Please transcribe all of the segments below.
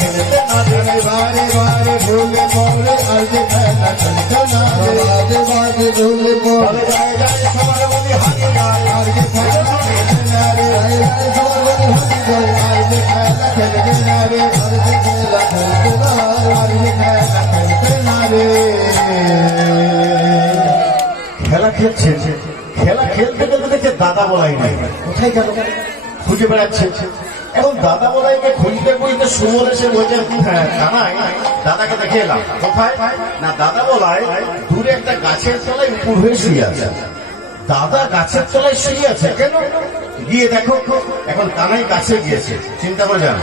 খেলতে না রে বারে বারে ভুলে পড়ে আর যে খেলা খেলতে না রে বারে বারে ভুলে পড়ে যায় যায় সবার বলি হারিয়ে যায় আর যে খেলা খেলতে না রে যায় যায় সবার বলি হারিয়ে যায় আর যে খেলা খেলতে না রে আর যে খেলা খেলতে না আর যে খেলা খেলতে না রে খেলা খেলছে খেলা খেলতে খেলতে দেখে দাদা বলাই নাই কোথায় গেল খুঁজে বেড়াচ্ছে এখন দাদা বলাইকে খুঁজতে খুঁজতে সুমন এসে বলছেন কানাই দাদাকে দেখে এলাম কোথায় না দাদা বলাই দূরে একটা গাছের তলায় উপর হয়ে শুয়ে আছে দাদা গাছের তলায় শুয়ে আছে কেন গিয়ে দেখো এখন কানাই কাছে গিয়েছে চিন্তা করে যান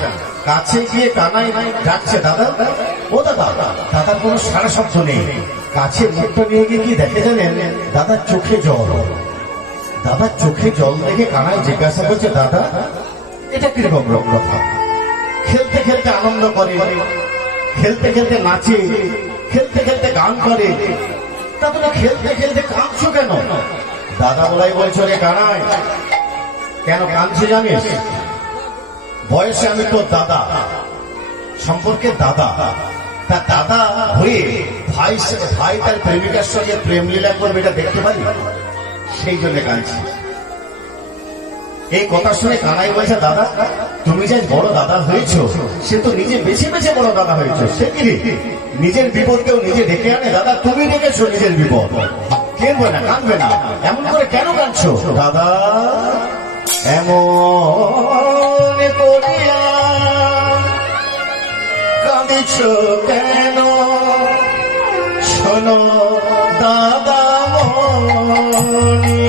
কাছে গিয়ে কানাই ডাকছে দাদা ও দাদা দাদার কোনো সারা শব্দ নেই কাছে মুখটা নিয়ে গিয়ে কি দেখে জানেন দাদার চোখে জল দাদার চোখে জল দেখে কানাই জিজ্ঞাসা করছে দাদা এটা কিরকম কথা খেলতে খেলতে আনন্দ করে খেলতে খেলতে নাচে খেলতে খেলতে গান করে তারপরে খেলতে খেলতে কাঁদছো কেন দাদা বলাই বলছো রে কানাই কেন কাঁদছি জানিস বয়সে আমি তো দাদা সম্পর্কে দাদা তা দাদা হয়ে ভাই তার প্রেমিকার সঙ্গে প্রেম লীলা করবে এটা দেখতে পারি সেই জন্য কাঁদছি এই কথা শুনে কানাই বলছে দাদা তুমি যে বড় দাদা হয়েছ সে তো নিজে বেছে বেছে বড় দাদা হয়েছ সে কি নিজের বিপদ কেউ নিজে ডেকে আনে দাদা তুমি ডেকেছো নিজের বিপদ কেনবে না কাঁদবে না এমন করে কেন কাঁদছো দাদা এমন করিয়া কাঁদিছ কেন শোনো দাদা মনি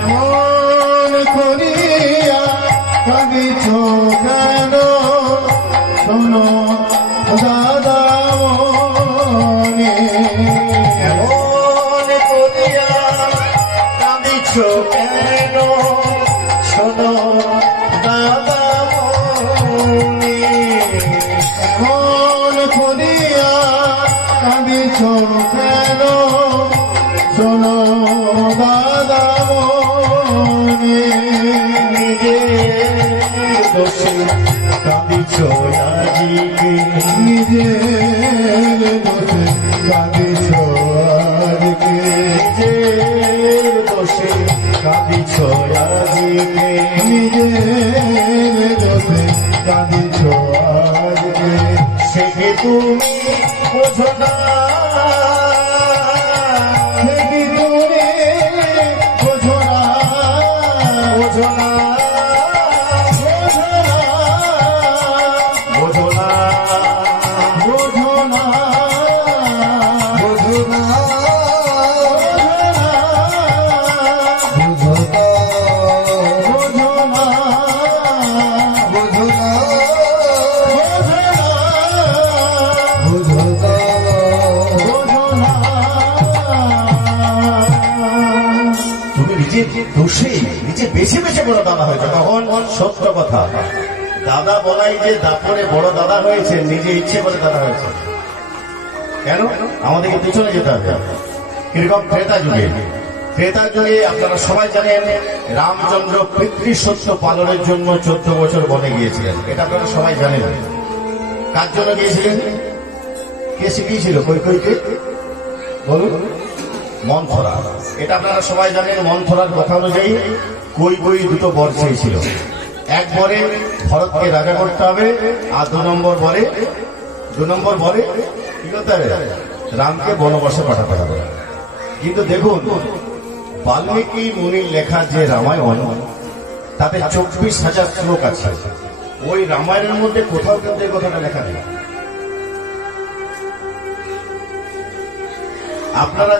এমন করিয়া কাঁদিছ কেন শোনো দাদা মনি এমন করিয়া কাঁদিছ কেন শোনো দাদা মনি এমন করিয়া কাঁদিছ কেন শোনো দাদা মনি নিজের দোষে কাঁদিছ আজকে নিজের দোষে কাঁদিছ আজকে নিজের দোষে কাঁদিছ আজকে নিজের দোষে কাঁদিছ আজকে সেকে তুমি বোঝো না সেকে তুমি বোঝো না বোঝো না বোঝো না বোঝো না বোঝো না দোষে নিজে বেছে বেছে বড় দাদা হয়েছে তখন সত্য কথা দাদা বলাই যে দাপরে বড় দাদা হয়েছে নিজে ইচ্ছে করে দাদা হয়েছে কেন আমাদেরকে পিছনে যেতে হবে কিরকম ত্রেতা যুগে আপনারা সবাই জানেন রামচন্দ্র পিতৃসত্য পালনের জন্য 14 বছর বনে গিয়েছিলেন এটা আপনারা সবাই জানেন কার জন্য গিয়েছিলেন কে শিখিয়েছিল কৈকেয়ীকে বলুন মন্থরা এটা আপনারা সবাই জানেন মন্থরার কথা অনুযায়ী কৈকেয়ী দুটো বর চেয়েছিল এক বরে ভরতকে রাজা করতে হবে আর 2 নম্বর বরে কি করতে হবে রামকে বনবাসে পাঠাতে হবে কিন্তু দেখুন বাল্মীকি মুনির লেখা যে রামায়ণ তাতে 24,000 শ্লোক আছে ওই রামায়ণের মধ্যে কোথাও কিন্তু এই কথাটা লেখা নেই আপনারা